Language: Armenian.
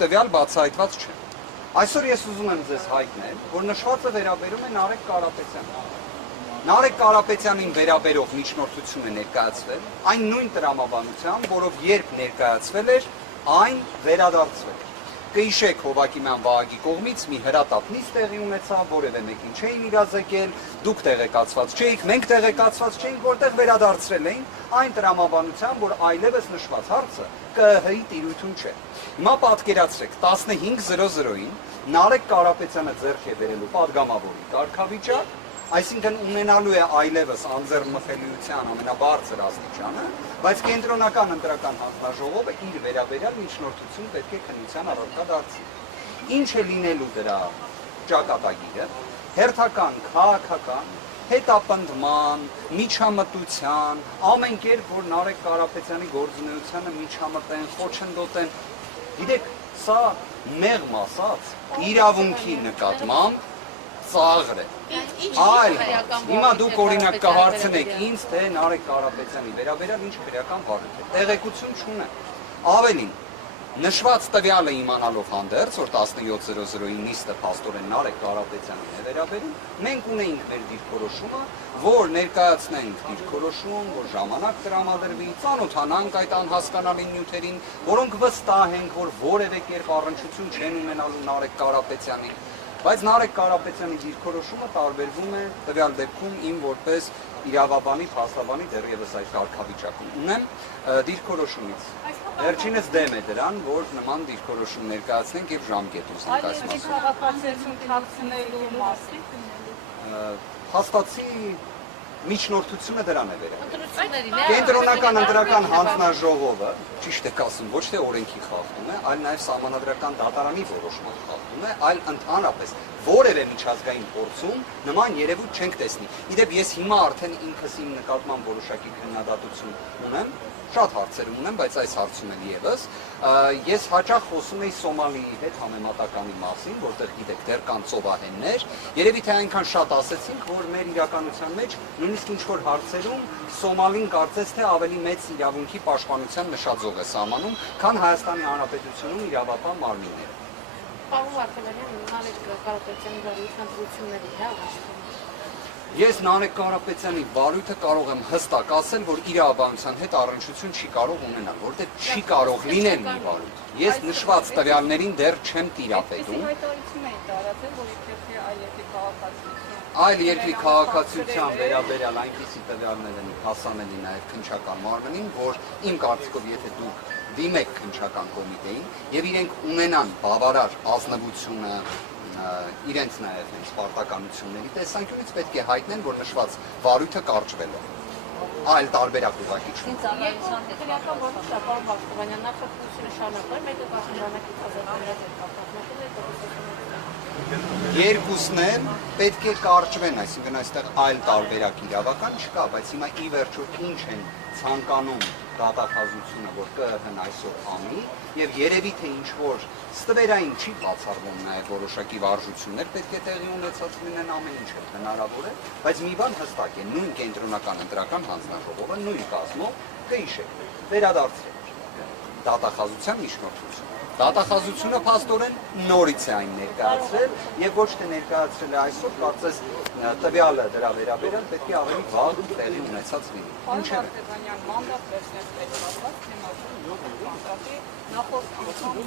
տվյալ բացահայտված չէ։ Այսօր ես ուզում եմ ձեզ հայտնել, որ նշվածը վերաբերում է Նարեկ Կարապետյանին։ Նարեկ Կարապետյանին վերաբերող միջնորդություն է ներկայացվել այն նույն տրամաբանությամբ, որով երբ ներկայացվել էր, այն վերադարձվել էր։ Կհիշեք Հովակիմյան Վահագի կողմից մի հրատապ նիստ տեղի ունեցավ, որևէ մեկին չէին իրազեկել, դուք տեղեկացված չէիք, մենք տեղեկացված չէինք, որտեղ վերադարձրել էին այն տրամաբանությամբ, որ այլևս նշված հարցը ԿԸՀ-ի տիրույթում չէ։ Հիմա պատկերացրեք 15:00-ին Նարեկ Կարապետյանը ձեռք է բերելու падգամավորի կարգավիճակ, այսինքն ունենալու է այլևս անձեռնմխելիության ամենաբարձր աստիճանը, բայց կենտրոնական ընտրական հանձնաժողովը իր վերաբերյալ միջնորդություն պետք է քննության առարկա դարձնի։ Ինչ է լինելու դրա ճակատագիրը, հերթական, քաղաքական, հետապնդման, միջամտության, ամեն կերպ, որ Նարեկ Կարապետյանի գործունեությանը միջամտեն, խոչընդոտեն, գիտեք, սա մեղմ ասած իրավունքի նկատմամբ ծաղր է։ Այլ, հիմա դուք օրինակ կհարցնեք ինձ, թե Նարեկ Կարապետյանի վերաբերյալ ինչ քրեական վարույթ է։ Տեղեկություն չունեմ։ Ավելին, նշված տվյալը իմանալով հանդերձ, որ 17:00-ի նիստը փաստորեն Նարեկ Կարապետյանին է վերաբերում, մենք ունեինք մեր դիրքորոշումը, որ ներկայացնենք դիրքորոշում, որ ժամանակ տրամադրվի, ծանոթանանք այդ անհասկանալի նյութերին, որոնք վստահ ենք, որ որևէ կերպ առնչություն չեն ունենալու Նարեկ Կարապետյանին։ Բայց Նարեկ Կարապետյանի դիրքորոշումը տարբերվում է տվյալ դեպքում իմ որպես իրավաբանի, փաստաբանի դեռևս այդ կարգավիճակում ունեմ դիրքորոշումից։ Վերջինս դեմ է դրան, որ նման դիրքորոշում ներկայացնենք եւ ժամկետ ուզենք այս մասին։ Հաստատի միջնորդությունը դրան է վերաբերում։ Կենտրոնական ընտրական հանձնաժողովը, ճիշտ եք ասում, ոչ թե օրենքի խախտում է, այլ նաև սահմանադրական դատարանի որոշման խախտում է, այլ ընդհանրապես որևէ միջազգային փորձում նման երևույթ չենք տեսնի։ Իդեպ ես հիմա արդեն ինքս իմ նկատմամբ որոշակի քննադատություն ունեմ, շատ հարցեր ունեմ, բայց այս հարցում էլ եւս ես հաճախ խոսում էի Սոմալիի հետ համեմատականի մասին, որտեղ գիտեք դեռ կան ծովահեններ, երևի թե այնքան շատ ասեցինք, որ մեր իրականության մեջ նույնիսկ ինչ-որ հարցերում Սոմալին կարծես թե ավելի մեծ իրավունքի պաշտպանության նշաձող է սահմանում, քան Հայաստանի Հանրապետությունում իրավապահ մարմինները։ Պարոն Վարդանյան, Նարեկ Կարապետյանի վարույթների Ես Նարեկ Կարապետյանի վարույթը կարող եմ հստակ ասել, որ իրավաբանության հետ առնչություն չի կարող ունենալ, որտեղ չի կարող լինել մի վարույթ։ Ես նշված տվյալներին դեռ չեմ տիրապետում։ Այլ երկրի քաղաքացիության վերաբերյալ այնպիսի տվյալներ են հասանելի նաև քննչական մարմնին, որ իմ կարծիքով եթե դուք դիմեք քննչական կոմիտեին եւ իրենք ունենան բավարար ազնվությունը, իրենց նաև հենց պարտականությունների տեսանկյունից պետք է հայտնեն, որ նշված վարույթը կարճվել է։ Այլ տարբերակ ուղղակի չունի։ Քրեական վարույթը, պարոն Վարդանյան, նախաձեռնությունը շարունակել, մեկը բաժանանակից ազատագրել է կապակցությունները, Երկուսն էլ պետք է կարճվեն, այսինքն այստեղ այլ տարբերակ իրավական չկա, բայց հիմա ի վերջո ինչ են ցանկանում դատախազությունը, որ ԿԸՀ-ն այսօր անի, եւ երևի թե ինչ-որ ստվերային չի բացառվում նաև որոշակի վարժություններ, պետք է տեղի ունեցած լինեն, ամեն ինչ հնարավոր է, բայց մի բան հստակ է, նույն կենտրոնական ընտրական հանձնաժողովը նույն կազմով կհիշեք, վերադարձրել դատախազության միջնորդությունը։ Դատախազությունը փաստորեն նորից է այն ներկայացրել եւ ոչ թե ներկայացրել է այսօր, կարծես տվյալը դրա վերաբերյալ պետք է ավելի վաղ տեղի ունեցած լինի։ Ինչ է։ Մանդատ վերցնել պետք է, թեմայում նախորդ անգամ